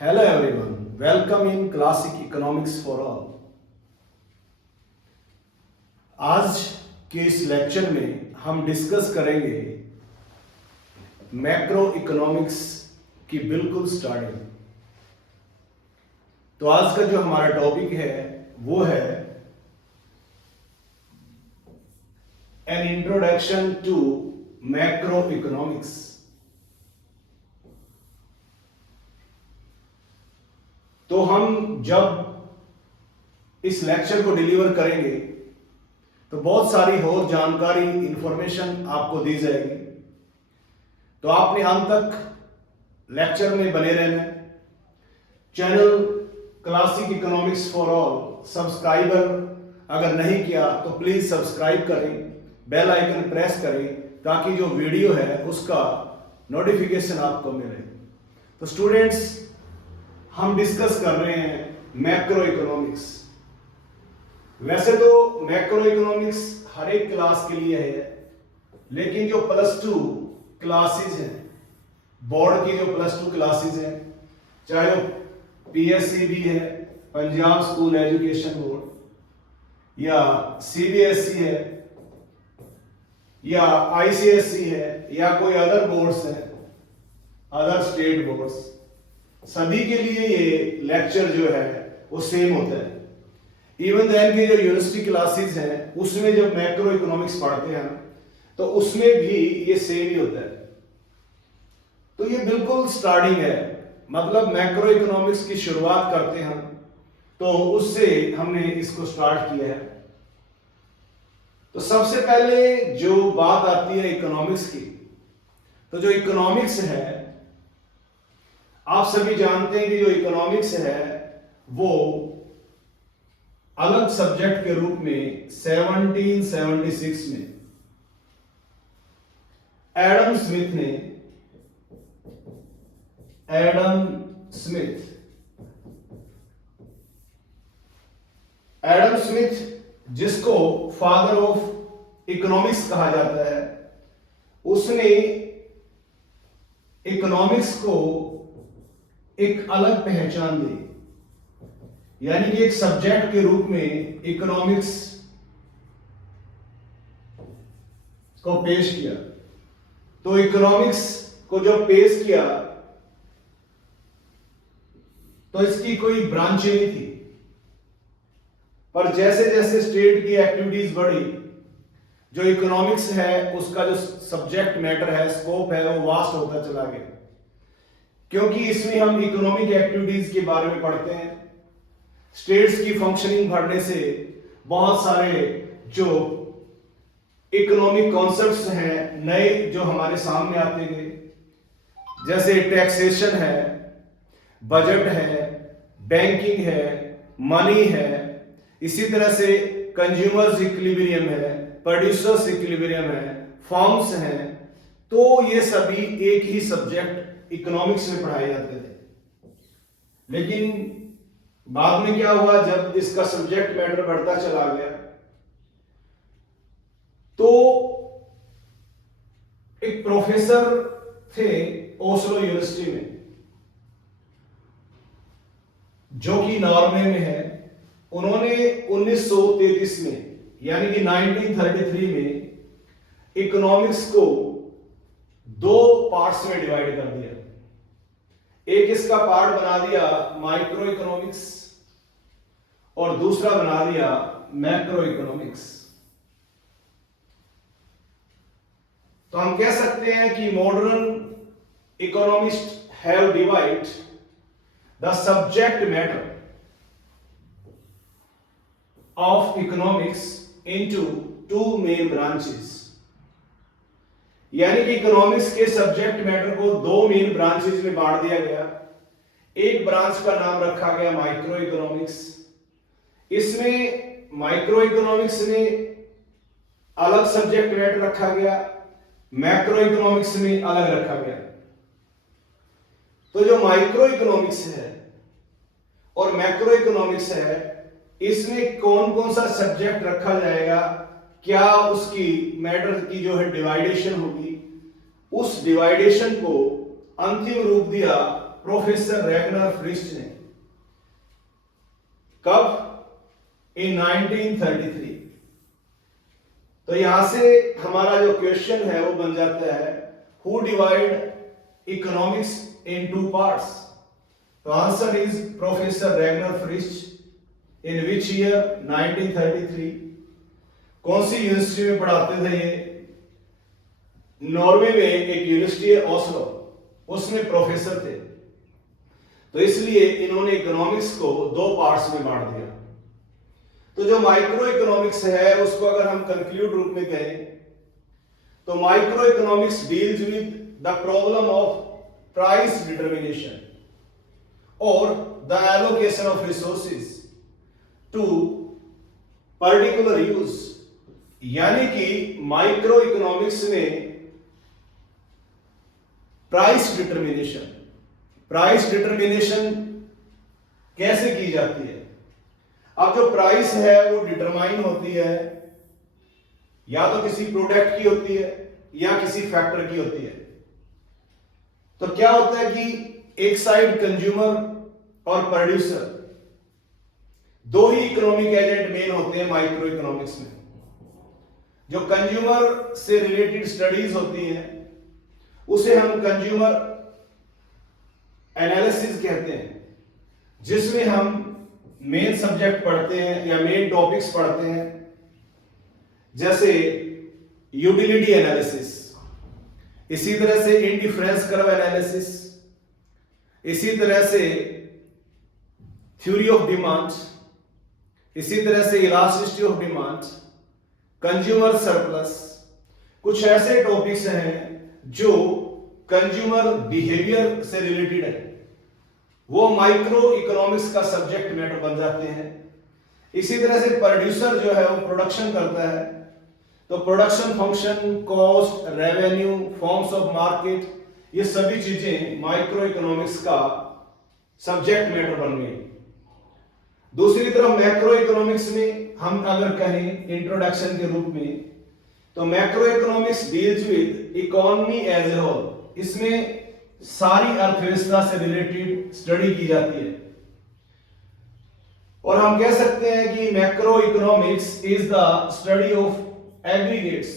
Hello everyone, welcome in Classic Economics for All। आज के इस लेक्चर में हम डिस्कस करेंगे मैक्रो इकोनॉमिक्स की बिल्कुल स्टार्टिंग। तो आज का जो हमारा टॉपिक है वो है an introduction to macroeconomics. तो हम जब इस लेक्चर को डिलीवर करेंगे तो बहुत सारी और जानकारी इंफॉर्मेशन आपको दी जाएगी। तो आपने अंत तक लेक्चर में बने रहना है। Channel classic economics for all subscriber अगर नहीं किया तो प्लीज सब्सक्राइब करें, बेल आइकन प्रेस करें ताकि जो वीडियो है उसका नोटिफिकेशन आपको मिले। तो स्टूडेंट्स, हम डिस्कस कर रहे हैं मैक्रो इकोनॉमिक्स। वैसे तो मैक्रो इकोनॉमिक्स हर एक क्लास के लिए है, लेकिन जो +2 क्लासेस हैं, बोर्ड की जो +2 क्लासेस हैं, चाहे वो PSEB है, पंजाब स्कूल एजुकेशन बोर्ड, या CBSE है, या ICSE है, या कोई अदर बोर्ड्स है, अदर स्टेट बोर्ड्स, सभी के लिए ये लेक्चर जो है वो सेम होता है। इवन देन के जो यूनिवर्सिटी क्लासेस हैं उसमें जब मैक्रो इकोनॉमिक्स पढ़ते हैं तो उसमें भी ये सेम ही होता है। तो ये बिल्कुल स्टार्टिंग है, मतलब मैक्रो इकोनॉमिक्स की शुरुआत करते हैं तो उससे हमने इसको स्टार्ट किया है। तो सबसे पहले जो बात आती है इकोनॉमिक्स की, तो जो इकोनॉमिक्स है आप सभी जानते हैं कि जो इकोनॉमिक्स है वो अलग सब्जेक्ट के रूप में 1776 में एडम स्मिथ जिसको फादर ऑफ इकोनॉमिक्स कहा जाता है, उसने इकोनॉमिक्स को एक अलग पहचान दी, यानी कि एक सब्जेक्ट के रूप में इकोनॉमिक्स को पेश किया। तो इकोनॉमिक्स को जब पेश किया तो इसकी कोई ब्रांच नहीं थी, पर जैसे जैसे स्टेट की एक्टिविटीज बढ़ी, जो इकोनॉमिक्स है उसका जो सब्जेक्ट मैटर है, स्कोप है, वो वास्ट होता चला गया, क्योंकि इसमें हम इकोनॉमिक एक्टिविटीज के बारे में पढ़ते हैं। स्टेट्स की फंक्शनिंग बढ़ने से बहुत सारे जो इकोनॉमिक कॉन्सेप्ट्स हैं नए जो हमारे सामने आते गए, जैसे टैक्सेशन है, बजट है, बैंकिंग है, मनी है, इसी तरह से कंज्यूमर्स इक्विलिब्रियम है, प्रोड्यूसर्स इक्विलिब्रियम है, फॉर्म्स हैं। तो ये सभी एक ही सब्जेक्ट इकोनॉमिक्स में पढ़ाए जाते थे। लेकिन बाद में क्या हुआ, जब इसका सब्जेक्ट मैटर बढ़ता चला गया तो एक प्रोफेसर थे ओस्लो यूनिवर्सिटी में, जो कि नॉर्वे में है। उन्होंने 1933 में यानी कि 1933 में इकोनॉमिक्स को 2 पार्ट्स में डिवाइड कर दिया। एक इसका पार्ट बना दिया माइक्रो इकोनॉमिक्स और दूसरा बना दिया मैक्रो इकोनॉमिक्स। तो हम कह सकते हैं कि modern economist have divide the subject matter of economics into 2 main branches, यानी कि इकोनॉमिक्स के सब्जेक्ट मैटर को 2 मेन ब्रांचेस में बांट दिया गया। एक ब्रांच का नाम रखा गया माइक्रो इकोनॉमिक्स। इसमें माइक्रो इकोनॉमिक्स में अलग सब्जेक्ट मैटर रखा गया, मैक्रो इकोनॉमिक्स में अलग रखा गया। तो जो माइक्रो इकोनॉमिक्स है और मैक्रो इकोनॉमिक्स है, इसमें कौन कौन सा सब्जेक्ट रखा जाएगा, क्या उसकी मैटर की जो है डिवाइडेशन होगी, उस डिवाइडेशन को अंतिम रूप दिया प्रोफेसर रैगनर फ्रिस्ट ने। कब? इन 1933। तो यहां से हमारा जो क्वेश्चन है वो बन जाता है, who divide economics in two parts? तो answer is professor Ragnar Frisch. In which year? 1933। कौन सी यूनिवर्सिटी में पढ़ाते थे ये? नॉर्वे में एक यूनिवर्सिटी है ओस्लो, उसमें प्रोफेसर थे। तो इसलिए इन्होंने इकोनॉमिक्स को दो पार्ट्स में बांट दिया। तो जो माइक्रो इकोनॉमिक्स है उसको अगर हम कंक्लूड रूप में कहें तो micro economics deals with the problem of price determination और the allocation of resources to particular use. यानी कि माइक्रो इकोनॉमिक्स में प्राइस डिटर्मिनेशन कैसे की जाती है? अब जो प्राइस है वो डिटरमाइन होती है या तो किसी प्रोडक्ट की होती है या किसी फैक्टर की होती है। तो क्या होता है कि एक साइड कंज्यूमर और प्रोड्यूसर, दो ही इकोनॉमिक एजेंट मेन होते हैं माइक्रो इकोनॉमिक्स में। जो कंज्यूमर से रिलेटेड स्टडीज होती हैं उसे हम कंज्यूमर एनालिसिस कहते हैं, जिसमें हम मेन सब्जेक्ट पढ़ते हैं या मेन टॉपिक्स पढ़ते हैं, जैसे यूटिलिटी एनालिसिस, इसी तरह से इंडिफरेंस कर्व एनालिसिस, इसी तरह से थ्योरी ऑफ डिमांड, इसी तरह से elasticity of demand, consumer surplus. कुछ ऐसे टॉपिक्स हैं जो कंज्यूमर बिहेवियर से रिलेटेड है, वो माइक्रो इकोनॉमिक्स का सब्जेक्ट मैटर बन जाते हैं। इसी तरह से प्रोड्यूसर जो है वो प्रोडक्शन करता है, तो production function, cost, revenue, forms of market, ये सभी चीजें माइक्रो इकोनॉमिक्स का सब्जेक्ट मैटर बन गई। दूसरी तरफ मैक्रो इकोनॉमिक्स में हम अगर कहें इंट्रोडक्शन के रूप में, तो macroeconomics deals with economy as a whole. इसमें सारी अर्थव्यवस्था से रिलेटेड स्टडी की जाती है और हम कह सकते हैं कि macroeconomics is the study of aggregates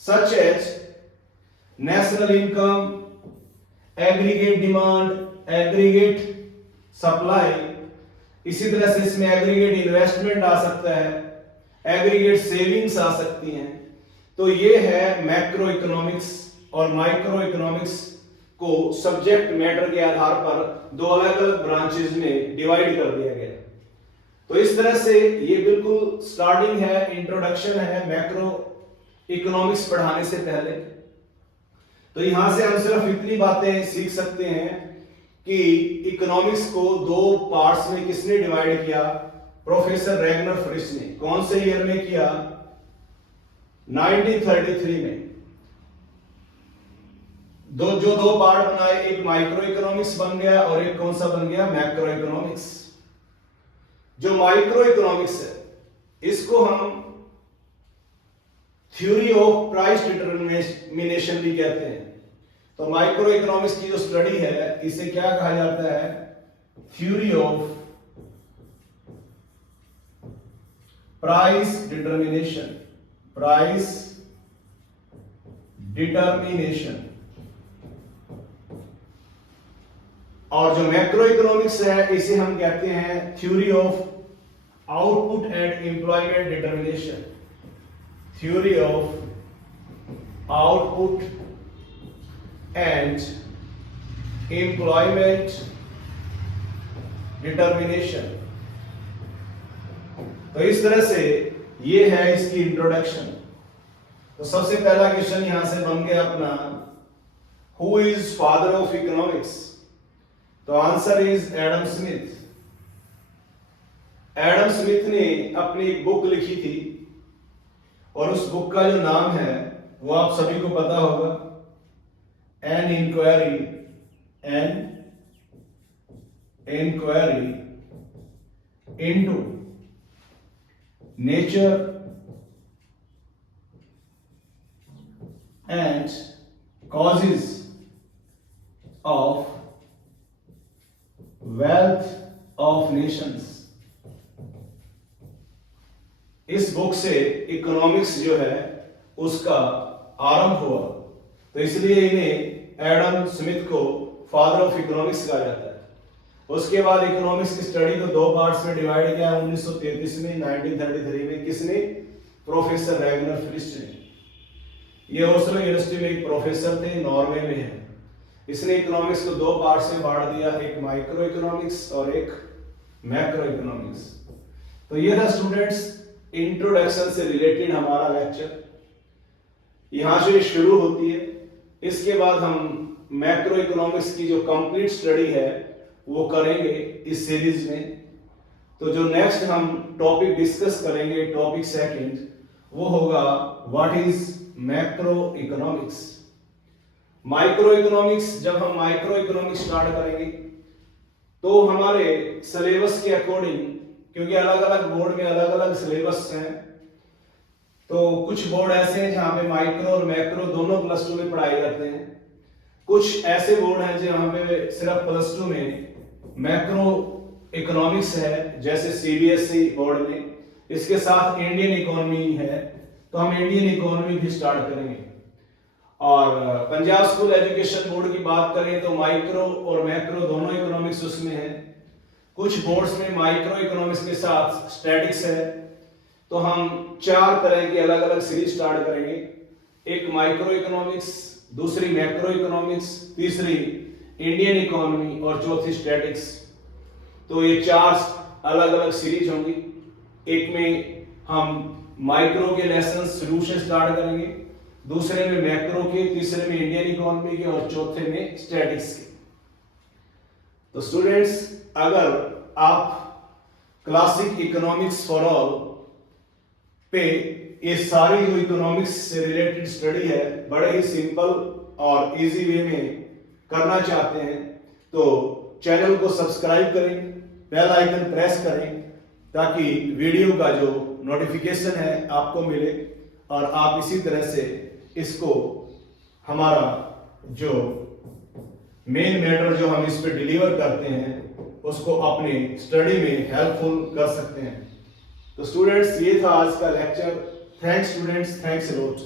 such as national income, aggregate demand, aggregate supply. इसी तरह से इसमें एग्रीगेट इन्वेस्टमेंट आ सकता है, एग्रीगेट सेविंग्स आ सकती हैं। तो ये है मैक्रो इकोनॉमिक्स, और माइक्रो इकोनॉमिक्स को सब्जेक्ट मैटर के आधार पर दो अलग अलग ब्रांचेस में डिवाइड कर दिया गया। तो इस तरह से ये बिल्कुल स्टार्टिंग है, इंट्रोडक्शन है मैक्रो इकोनॉमिक्स पढ़ाने से पहले। तो यहां से हम सिर्फ इतनी बातें सीख सकते हैं कि इकोनॉमिक्स को दो पार्ट्स में किसने डिवाइड किया? प्रोफेसर रैगनर फ्रिस्ट ने। कौन से ईयर में किया? 1933 में। दो पार्ट बनाए, एक माइक्रो इकोनॉमिक्स बन गया और एक कौन सा बन गया? Macro economics. जो माइक्रो इकोनॉमिक्स है इसको हम थ्योरी ऑफ प्राइस डिटरमिनेशन भी कहते हैं। तो माइक्रो इकोनॉमिक्स की जो स्टडी है इसे क्या कहा जाता है? Theory of price determination. और जो मैक्रो इकोनॉमिक्स है इसे हम कहते हैं theory of output and employment determination. Theory of output and employment determination. तो इस तरह से ये है इसकी इंट्रोडक्शन। तो सबसे पहला क्वेश्चन यहां से बन गया अपना, who is father of economics? तो answer is Adam Smith. Adam Smith ने अपनी एक बुक लिखी थी और उस बुक का जो नाम है वो आप सभी को पता होगा, an inquiry into nature and causes of wealth of nations. इस बुक से इकोनॉमिक्स जो है उसका आरंभ हुआ, तो इसलिए इन्हें एडम स्मिथ को फादर ऑफ इकोनॉमिक्स कहा जाता है। उसके बाद इकोनॉमिक्स की स्टडी को दो पार्ट्स में डिवाइड किया 1933 में, 1933 में। किसने? प्रोफेसर रैगनर फ्रिस्ट ने। ये ओस्लो यूनिवर्सिटी में एक प्रोफेसर थे, नॉर्वे में है। इसने इकोनॉमिक्स को दो पार्ट्स में बांट दिया, एक माइक्रो इकोनॉमिक्स और एक मैक्रो इकोनॉमिक्स। तो ये था स्टूडेंट्स इंट्रोडक्शन से रिलेटेड हमारा लेक्चर, यहां से शुरू होती है। इसके बाद हम मैक्रो इकोनॉमिक्स की जो कंप्लीट स्टडी है वो करेंगे इस सीरीज में। तो जो नेक्स्ट हम टॉपिक डिस्कस करेंगे, टॉपिक सेकंड, वो होगा what is macro economics. Micro economics, जब हम माइक्रो इकोनॉमिक्स स्टार्ट करेंगे तो हमारे सिलेबस के अकॉर्डिंग, क्योंकि अलग अलग बोर्ड में अलग अलग सिलेबस हैं, तो कुछ बोर्ड ऐसे हैं जहां पे माइक्रो और मैक्रो दोनों +2 में पढ़ाए जाते हैं। कुछ ऐसे बोर्ड हैं जहां पे सिर्फ +2 में मैक्रो इकोनॉमिक्स है, जैसे सीबीएसई बोर्ड में। इसके साथ इंडियन इकोनॉमी है, तो हम इंडियन इकोनॉमी भी स्टार्ट करेंगे। और पंजाब स्कूल एजुकेशन बोर्ड की बात करें तो माइक्रो और मैक्रो दोनों इकोनॉमिक्स उसमें है। कुछ बोर्ड्स में माइक्रो इकोनॉमिक्स के साथ स्टैटिक्स है, तो हम 4 तरह की अलग अलग सीरीज स्टार्ट करेंगे। एक माइक्रो इकोनॉमिक्स, दूसरी मैक्रो इकोनॉमिक्स, तीसरी इंडियन इकोनॉमी और चौथी स्टैटिक्स। तो ये 4 अलग अलग सीरीज होंगी। एक में हम माइक्रो के लेसन शुरू से स्टार्ट करेंगे, दूसरे में मैक्रो के, तीसरे में इंडियन इकोनॉमी के और चौथे में स्टैटिक्स के। तो स्टूडेंट्स, अगर आप क्लासिक इकोनॉमिक्स फॉर ऑल पे ये सारी जो इकोनॉमिक्स से रिलेटेड स्टडी है बड़े ही सिंपल और इजी वे में करना चाहते हैं, तो चैनल को सब्सक्राइब करें, बेल आइकन प्रेस करें, ताकि वीडियो का जो नोटिफिकेशन है आपको मिले और आप इसी तरह से इसको, हमारा जो मेन मैटर जो हम इस पे डिलीवर करते हैं उसको अपनी स्टडी में हेल्पफुल कर सकते हैं। तो स्टूडेंट्स, ये था आज का lecture. Thanks students, thanks a lot.